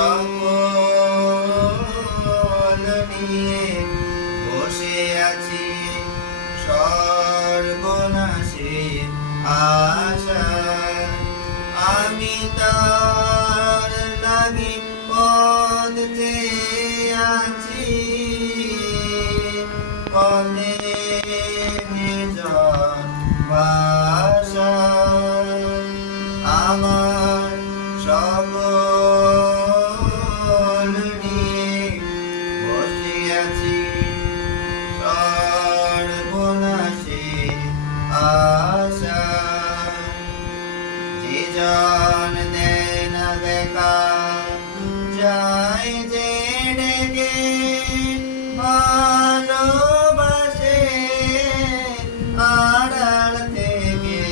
সকল নিয়ে বসে আছি সর্বনাশের আশায়। আমি তার লাগি পথ চেয়ে আছি, পথে নির্জন ভাষায়। আমার সকল নিয়ে বসে আছি সর্বনাশের আশায়। যে জন দেয় না দেখা যায়, যে ডেকে ভালোবাসে আড়াল থেকে,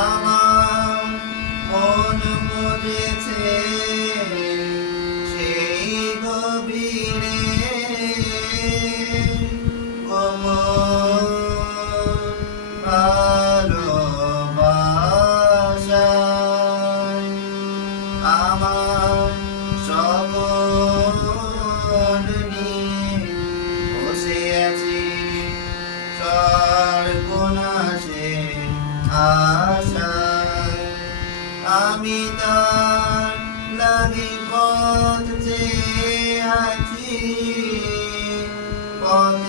আমার মন বুঝেছে সেই গভীরে গোপন ভালোবাসায়। আমার সকল নিয়ে বসে আছি সর্বনাশের আশায়। আমি তার লাগি পথ চেয়ে আছি, পথ